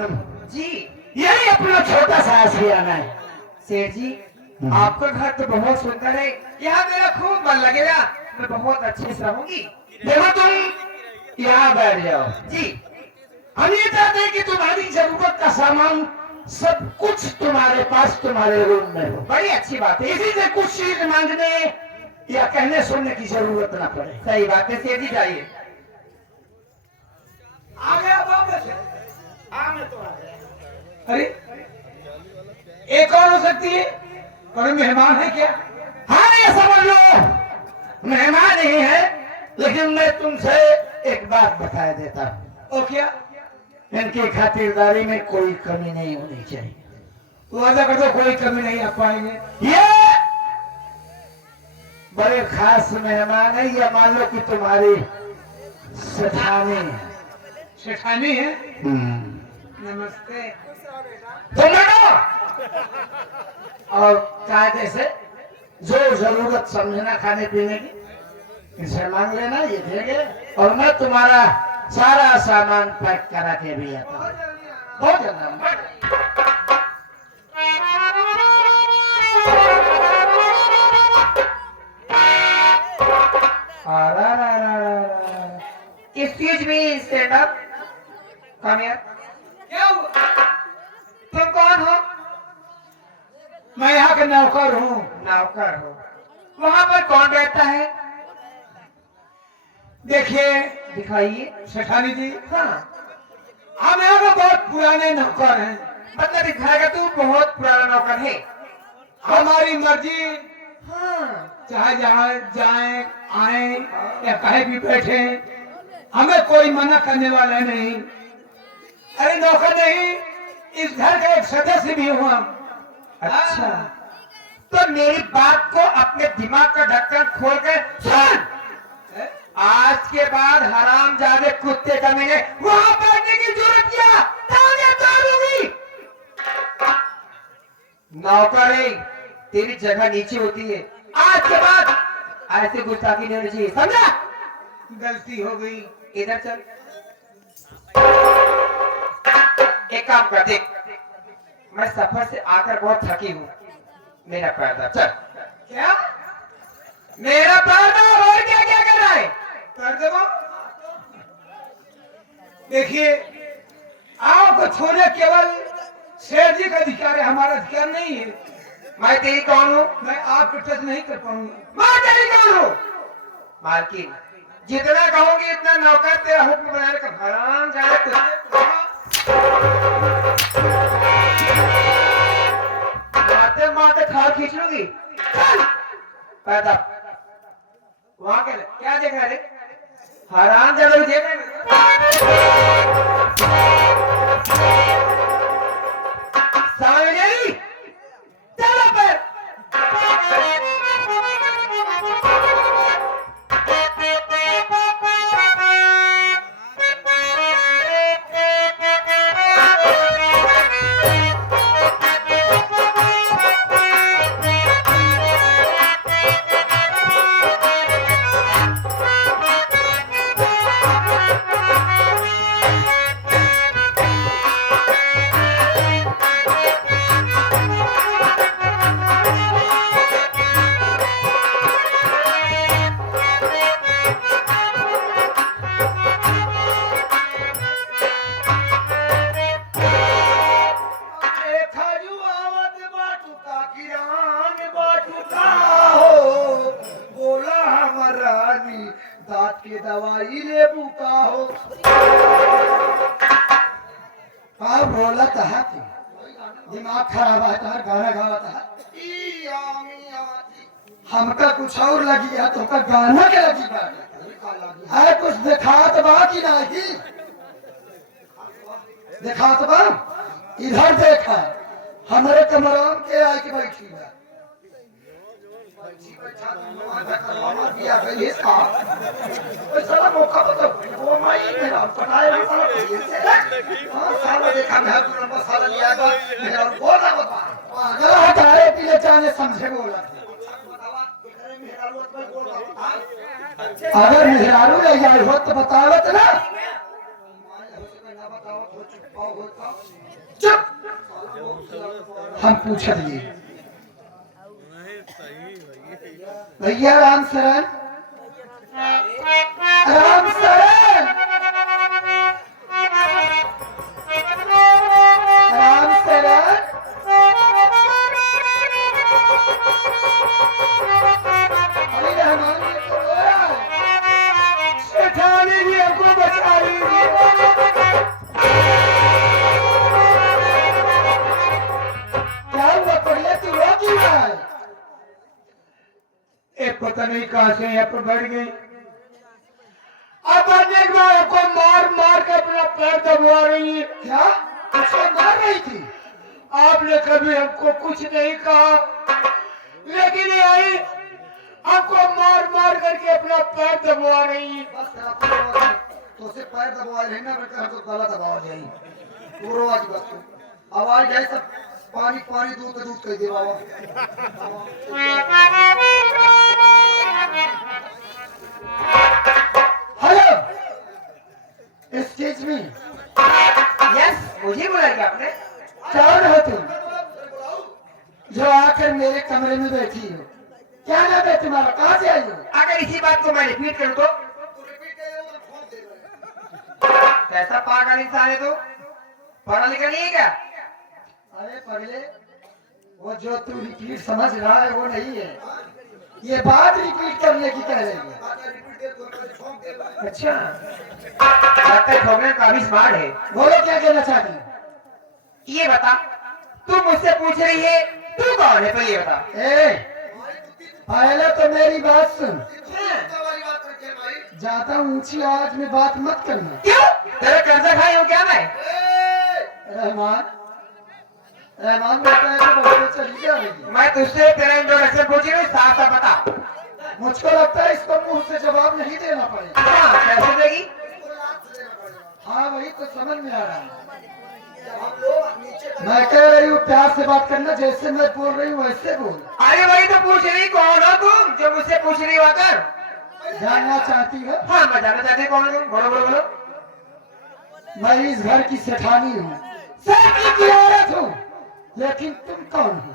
मालूम? जी यही अपना छोटा सा आशियाना है। सेठ जी, आपका घर तो बहुत सुंदर है, यहाँ मेरा खूब मन लगेगा, मैं बहुत अच्छे से रहूंगी। देखो तुम यहाँ बैठ जाओ। जी हम ये चाहते हैं कि तुम्हारी जरूरत का सामान सब कुछ तुम्हारे पास तुम्हारे रूम में हो। बड़ी अच्छी बात है। इसी से कुछ चीज मांगने या कहने सुनने की जरूरत ना पड़े। सही बात है सेठ जी, जाइए। आ गया बाप से। मैं तो आ गया। अरे एक और हो सकती है, कोई मेहमान है क्या? हाँ ये समझ लो मेहमान ही है, लेकिन मैं तुमसे एक बात बता देता हूँ। ओ क्या? इनकी खातिरदारी में कोई कमी नहीं होनी चाहिए। वादा कर दो कोई कमी नहीं आ पाएंगे। ये बड़े खास मेहमान है, या मान लो कि तुम्हारी सेठानी है। सेठानी है? नमस्ते। तुम बैठो और कायदे से जो जरूरत समझना खाने पीने की इसे मांग लेना, ये देंगे। और मैं तुम्हारा सारा सामान पैक करा के भी आता हूँ। बहुत जल्द excuse me, stand up, come here. क्या हुआ? तुम कौन हो? मैं यहाँ का नौकर हूँ। नौकर हो? वहाँ पर कौन रहता है? देखिए दिखाइए। सेठानी जी, हाँ, हम यहाँ का बहुत पुराने नौकर हैं। मतलब इस घर का तू बहुत पुराना नौकर है। हमारी मर्जी, हाँ, चाहे जहाँ जाए आए या कहीं भी बैठे, हमें कोई मना करने वाला नहीं। अरे नौकर नहीं, इस घर का एक सदस्य भी हूँ हम। अच्छा, तो मेरी बात को अपने दिमाग का ढक्कन खोल कर सुन। आज के बाद हरामजादे कुत्ते कमीने वहां बैठने की जरूरत क्या? ताने तोड़ूंगी। नौकर है, तेरी जगह नीचे होती है। आज के बाद ऐसे गुस्ताखी नहीं होनी चाहिए, समझा? गलती हो गई। इधर चल। एक काम कर, देख, मैं सफर से आकर बहुत थकी हूँ, मेरा पर्दा चल। क्या मेरा पर्दा और क्या क्या कर रहा है? कर दो? देखिए, आपको छोड़े केवल शेर जी का अधिकार है, हमारा अधिकार नहीं है। मैं तेरी कौन हूँ? मैं आपको टच नहीं कर पाऊंगा। मैं तेरी कौन हूँ? मालकिन, जितना कहोगे इतना नौकर तेरा हुक्म बनाने का। हराम जाने मारते मारते खाल खींच लूंगी। चल पैदा वहां के क्या देख रहा है रे? हराम ज्यादा भी देख रहे समझ गई? चलो पर दांत के दवाई ले बुका हो। बोला था दिमाग खराब है, तार गाना गावा था। हमका कुछ और लगी है, तो का गाना के लगी है। कुछ दिखात बा कि नहीं? दिखात बा? इधर देखा, हमारे कमरा के आके बैठी है। साला मौका तो वो माई मेरा पटाया साला साला देखा मैं साला लिया था मेरा बोला बता अगर हटाए पीले जाने समझे बोला। अगर मेहरारू ले जाए हो तो बतावत ना। चुप। हम पूछा दिए भैया राम शरण, राम शरण, राम शरण। अरे रहमान ये तो रो रहा है। सेठानी जी हमको बचा लीजिए। क्या हुआ पगले, तू रो क्यों रहा है? एक पता नहीं कहां से यहाँ पर बैठ गई। अब बनने के बाद आपको मार मार कर अपना पैर दबवा रही है। क्या उसको मार रही थी? आपने कभी हमको कुछ नहीं कहा, लेकिन ये आई हमको मार मार करके अपना पैर दबवा रही है। बस तो उसे पैर दबवा रही ना, बेटा हमको गला दबा जाई। तू रो आज बस तू। आवाज जाए सब पानी पानी दूध का दूध कह दे बाबा। Hello, excuse me. यस, मुझे बुलाया क्या आपने? कौन हो तुम जो आकर मेरे कमरे में बैठी हो? क्या नाम है तुम्हारा, कहाँ से आई हो? अगर इसी बात को मैं रिपीट करूं तो कैसा पागल इंसान है तू? पढ़ा लिखा नहीं है क्या? अरे पगले, वो जो तू रिपीट समझ रहा है वो नहीं है, ये बात रिपीट करने की कह रही है। अच्छा, लगता है ठोकने काफी स्मार्ट है। बोलो क्या कहना चाहती है? ये बता, तू मुझसे पूछ रही है तू कौन है, पहले बता। पहले तो मेरी बात सुन। ज्यादा ऊंची आवाज में बात मत करना। क्यों? तेरा कर्जा खाई हूँ क्या मैं? रहमान, रहमान बेटा है तो बहुत चली जा रही है। मैं तुझसे तेरा इंट्रोडक्शन पूछ रही हूँ, साफ साफ बता। मुझको लगता है इसको मुंह से जवाब नहीं देना पड़ेगा। हाँ, कैसे देगी? हाँ वही तो समझ में आ रहा है। मैं कह रही हूँ प्यार से बात करना, जैसे मैं बोल रही हूँ वैसे बोल। अरे वही तो पूछ रही, कौन हो तुम जो मुझसे पूछ रही हो आकर? जानना चाहती है? हाँ, मैं जानना चाहती हूँ कौन हो तुम। बोलो बोलो बोलो। मैं इस घर की सेठानी हूँ, सेठी की औरत हूँ, लेकिन तुम कौन हो?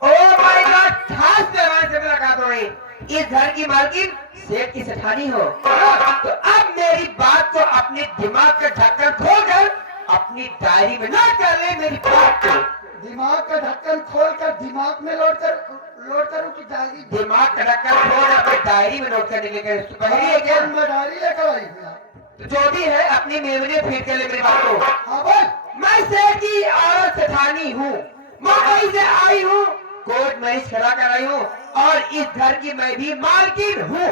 ओह माय गॉड, खास मेहमान से मुलाकात हो रही। इस घर की मालकिन सेठ की सेठानी हो, तो अब मेरी बात को अपने दिमाग का ढक्कन खोलकर अपनी डायरी में नोट कर ले मेरी बात को। दिमाग का ढक्कन खोलकर दिमाग में लोड करूँ कि डायरी? दिमाग का ढक्कन खोल अपनी डायरी में नोट करने के लिए पहली है क्या? मैं डायरी लेकर आई हूँ। तो जो भी है अपनी मेमोरी में फीड कर ले मेरी बात को। हाँ बोल। मैं सेठ की औरत सेठानी हूँ, मुंबई से आई हूँ, कोर्ट मैरिज करा कर आई हूँ, और इस घर की मैं भी मालकिन हूँ।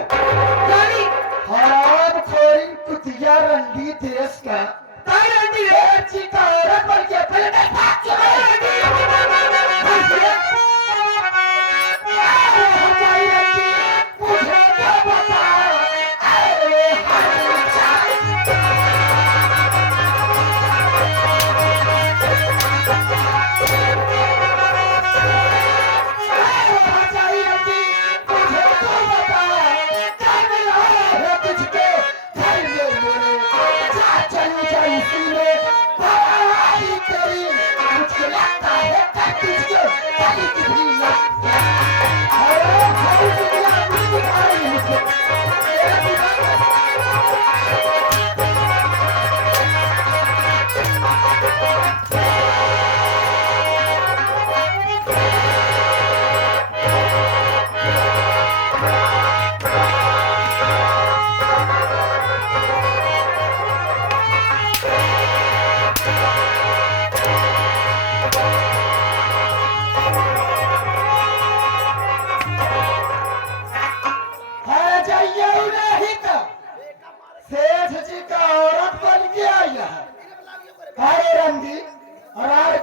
यानी हराम खोरी कुतिया रंडी देश का रंडी सेठी का औरत बन के अपने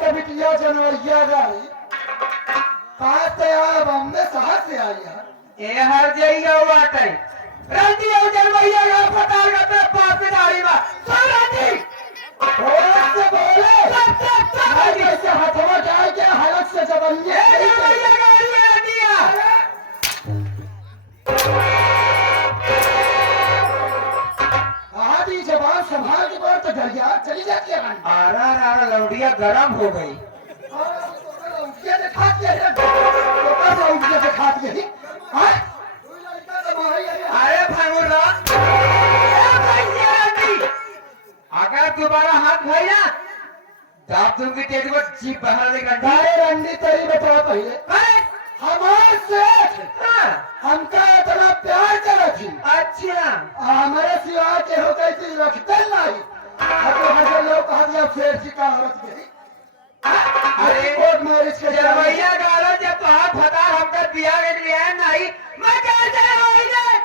बिटिया जनवरिया गाड़ी कहाँ से आया? बम्बे शहर से आई है। ये हर जगह हुआ है। रंडी और जनवरिया का पता लगा पास में दाढ़ी में। तो रंडी और से बोले मैं कैसे हथवा जाए के हालत से जबनिए जनवरिया गाड़ी में रंडिया। दिया बन आरा लौड़िया गरम हो गई। और उठिया से खा दिया रे तो कब उठिया से खा दिया हां तू लड़का तो मारी अरे भंगुरा अगर दोबारा हाथ भाई ना दाब दूंगी तेरे को जीप बाहर निकल गाय रंडी तेरी बता पहले हमारे सेठ हमका इतना प्यार करे थी अच्छा हमारे सिवा के हो गई थी रखते नहीं हर लोग कहा दिया सेठ जी का औरत गई अरे कोर्ट मैरिज के जरवैया गालो जब तो हाथ फटा हमका दिया गया नहीं मैं कैसे हो जाए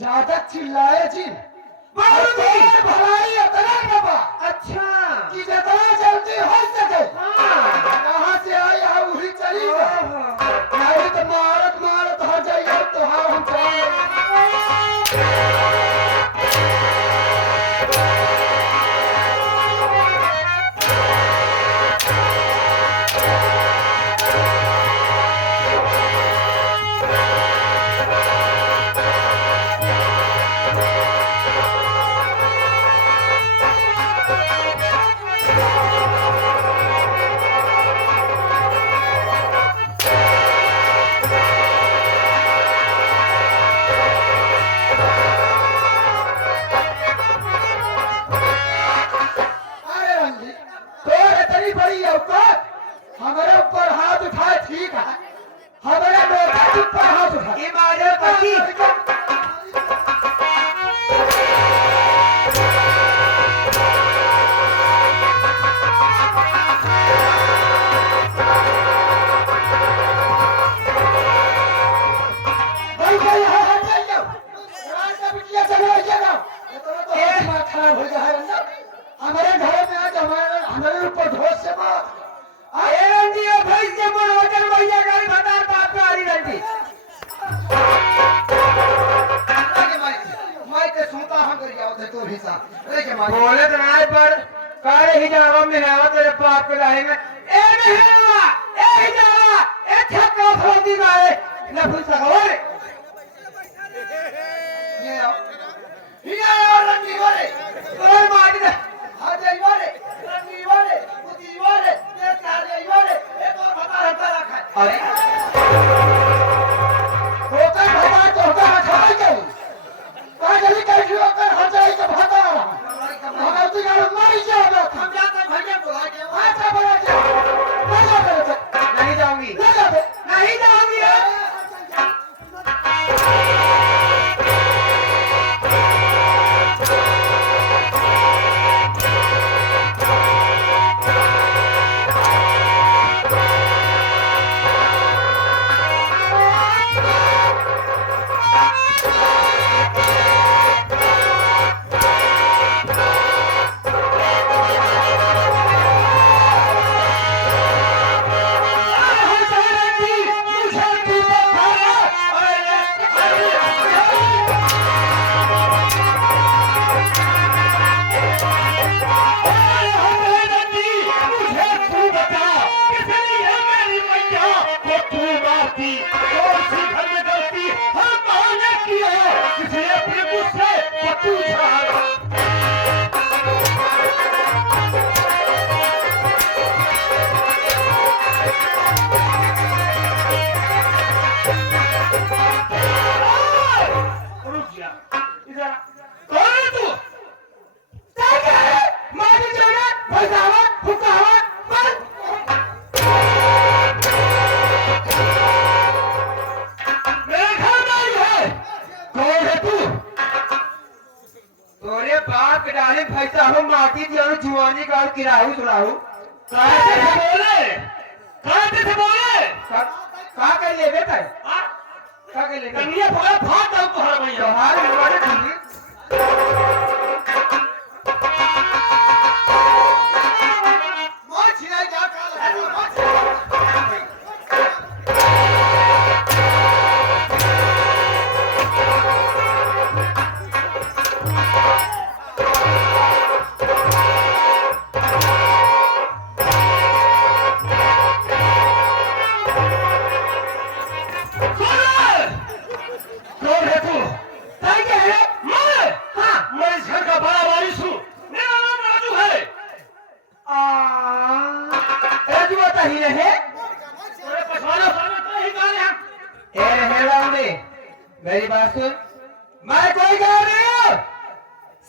ज्यादा चिल्लाए जी भलाई उतना बाबा अच्छा कि जितना जल्दी हो सके यहाँ से आई यहाँ उही चली नहीं तो मारत मारत हो जाइए तो हाँ हम हमारे ऊपर हाथ उठाए ठीक है हमारे लोग ऊपर हाथ उठाए मारे पति भाई भाई यहाँ हट जाइए रात का बिटिया चलो आइएगा तो दिमाग खराब हो जाए अंदर हमारे घर में आज हमारे ऊपर धोस से बात अरे रंडी ओ भाई से बोल वचन भैया गाड़ी भटार बाप का हरी रंडी मैं के सुनता हम कर जाओ थे तो हिस्सा अरे के मार बोले तो नाय पर कारे ही जावा में है तेरे बाप के लाए में ए मेहरवा ए ही जावा ए ठक्का फोड़ी मारे न भूल सका ओरे ये आओ रंडी वाले ओए मार दे आ जाइए वाले रंडी वाले बुद्धि वाले ये सारे वाले एक और बता रखा रखा अरे होता भगा तो होता रखा गई काजली कैसी होकर हो जाए तो भागा रहा हमारे तो गाड़ी मारी जाएगा हम जाते भैया बुला के अच्छा बुला के मजा करो नहीं जाऊंगी ले जाते नहीं जाऊंगी पैसा हम माटी दिया जुआनी का किराहू सुनाहू कहाँ से बोले का कर ले बेटा का कर ले कन्या भगा भाग जाओ तो हर भैया तोहार हमारे ठीक मोच नहीं जा काल कौन है तू? ताई क्या है मैं हाँ मैं मेरी बात सुन, मैं कोई गाँव नहीं हूँ।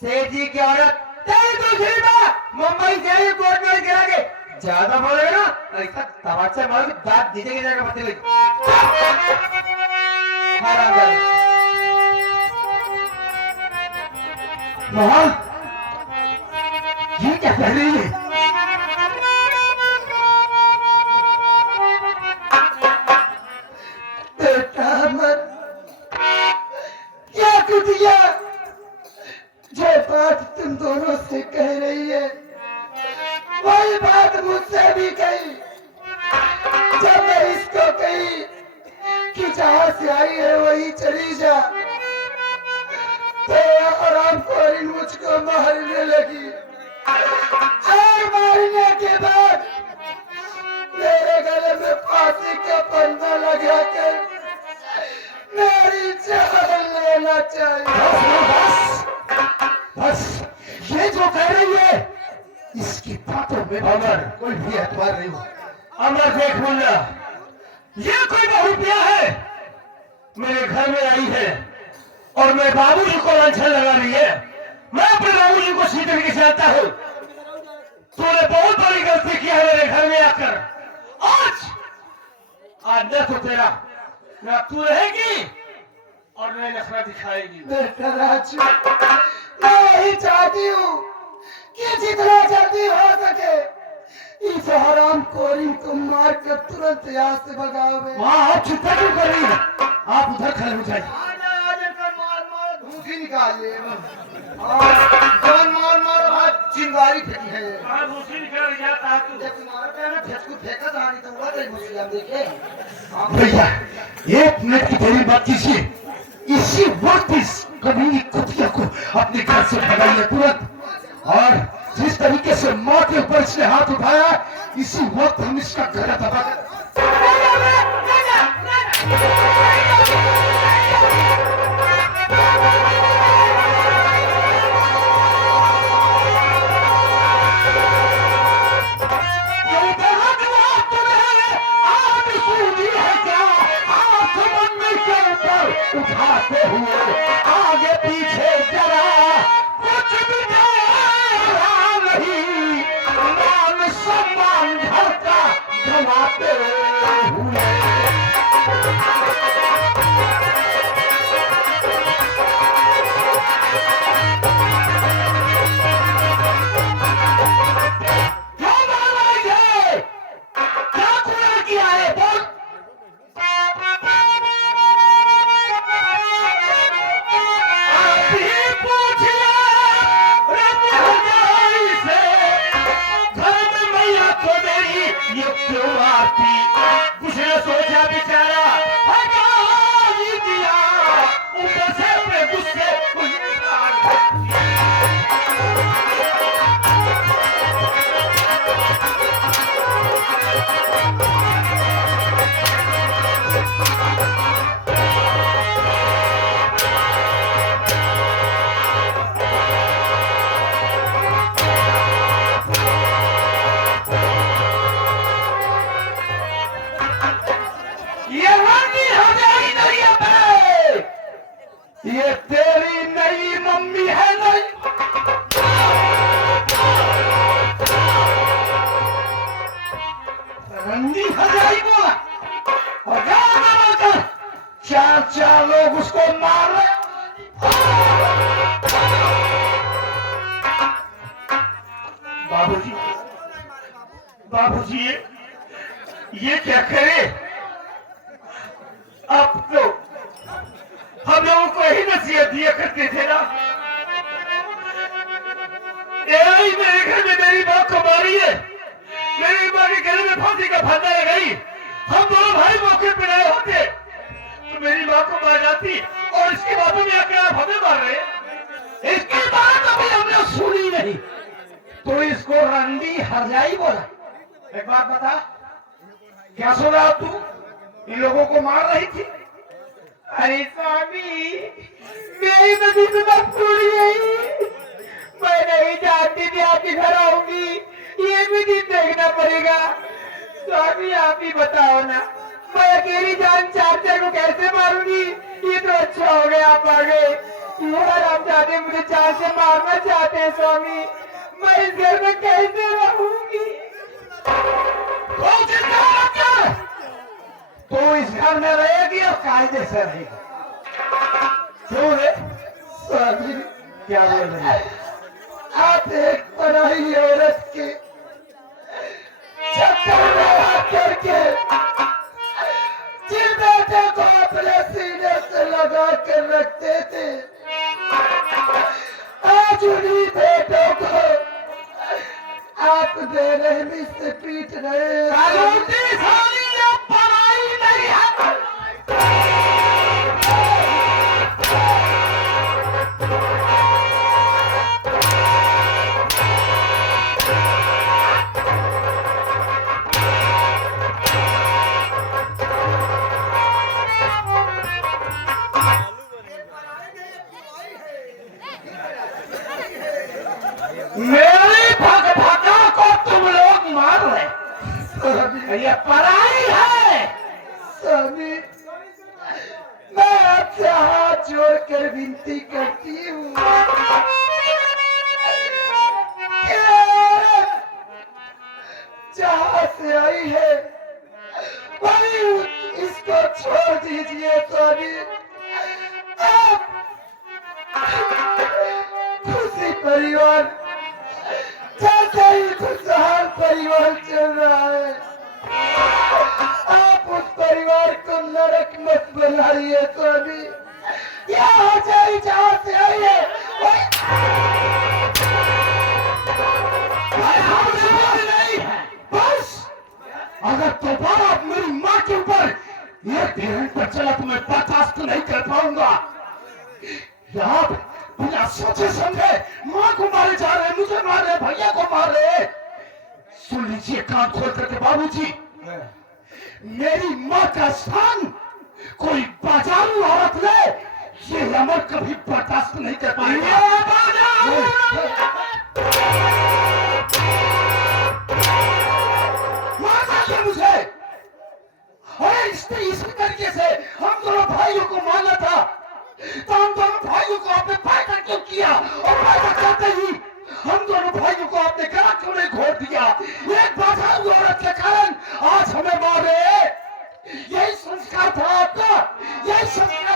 सेठ जी की औरत तेरी दूसरी बात मुंबई से आई कोर्ट में गिरा के ज्यादा बोलेगा ना ऐसा तमाचा मार के दांत नीचे की जगह पत्ते लगी। मोहन, ये क्या कह रही है? बेटा मत, क्या कुतिया जो बात तुम दोनों से कह रही है वही बात मुझसे भी कही। जब मैं इसको कही कि जहां से आई है वही चली जा, तो आराम खोरी मुझको मारने लगी और मारने के बाद मेरे गले में फांसी का फंदा लगाकर मेरी जान लेना चाहिए। बस ये जो कह रही है इसकी बातों में अमर कोई भी एतबार नहीं हो। अमर देख मुन्ना, ये कोई बहुपिया है मेरे घर में आई है और मैं बाबूजी को लांछन लगा रही है। मैं अपने बाबूजी को सीधे तरीके से आता हूँ। तूने बहुत बड़ी गलती की है मेरे घर में आकर। आज न तो तेरा ना तू रहेगी और न नखरा दिखाएगी। बेटा राजू, मैं यही चाहती हूँ कि जितना जल्दी हो सके इस हराम खोरी को मार कर तुरंत यहाँ से भगाओगे। वहाँ आप चिंता क्यों कर रही है? आप उधर खड़े हो जाइए। भूखी निकालिए जान मार मार आज चिंगारी फेंकी है। तुम्हारा कहना फेंकू फेंका था नहीं तो हुआ तेरी भूखी हम देखे। भैया 1 मिनट की देरी बात कीजिए। इसी वक्त इस कमीनी कुतिया को अपने घर से भगाइए तुरंत। और जिस तरीके से माँ के ऊपर इसने हाथ उठाया इसी वक्त हम इसका गला दबा कर उठाते हुए आगे पीछे जरा कुछ भी नहीं, मान सम्मान घर का गवाते हुए। क्या बोल रही है? क्या कुआं किया है? बोल। ये क्यों आती कुछ न सोचा बेचारा हटा ही दिया ऊपर से अपने गुस्से ये तेरी नई मम्मी है नहीं। रंडी हजारी बोला और गाँव चार लोग उसको मार रहे। बाबूजी बाबूजी ये क्या करे? अब तो हम लोगों को ही नसीहत दिया करते थे ना। मेरे घर में मेरी माँ को मारी है, मेरी माँ के गले में फांसी का फंदा लगाई। हम दोनों भाई मौके पे रहे होते तो मेरी माँ को मार जाती और इसके बातों में आकर आप हमें मार रहे। इसकी बात अभी हमने सुनी नहीं तो इसको रंडी हरजाई बोला। एक बात बता, क्या सुना तू? इन लोगों को मार रही थी? अरे स्वामी, मेरी नदी में मत छोड़िए। मैं नहीं जानती थी आपके घर आऊंगी, ये भी दिन देखना पड़ेगा। स्वामी आप ही बताओ ना, मैं अकेली जान चार को कैसे मारूंगी? ये तो अच्छा हो गया आप आ गए। हरामजादे मुझे जान से मारना चाहते हैं स्वामी, मैं इस घर में कैसे रहूंगी? तू इस घर में रहेगी और कायदे से रहेगी। क्यों रे? स्वामी क्या बोल रही है? आप एक पराई औरत के चक्कर में आकर के जिस बेटे को अपने सीने से लगा कर रखते थे, आज उन्हीं बेटों को आप बेरहमी से पीट रहे हैं। पराई नहीं है। मेरी भगभगा को तुम लोग मार रहे, ये पराई है। स्वामी मैं आपसे हाथ जोड़कर विनती करती हूँ कि जहाँ से आई है वही इसको छोड़ दीजिए स्वामी। आप खुशी परिवार जैसे ही खुशहाल परिवार चल रहा है, आप उस परिवार को नरक मत बनाइए स्वामी। यहाँ जाए जहाँ से आई है नहीं है। बस अगर दोबारा मेरी माँ के ऊपर ये ढेर पर चला तो मैं बर्दाश्त नहीं कर पाऊंगा। यहाँ बिना सोचे समझे माँ को मारे जा रहे, मुझे मार रहे, भैया को मार रहे। सुन लीजिए कान खोल करके बाबूजी, मेरी माँ का स्थान कोई बाजारू औरत ले, ये अमर कभी बर्दाश्त नहीं कर पाएगा। मारना क्या मुझे? अरे इसी तरीके से हम दोनों भाइयों को मारना था, तो हम दोनों भाइयों को आपने फायदा क्यों किया? और फायदा करते ही हम दोनों भाइयों को आपने गला क्यों नहीं घोट दिया? एक बाजारू औरत के कारण आज हमें मार रहे। यही संस्कार था आपका, यही संस्कार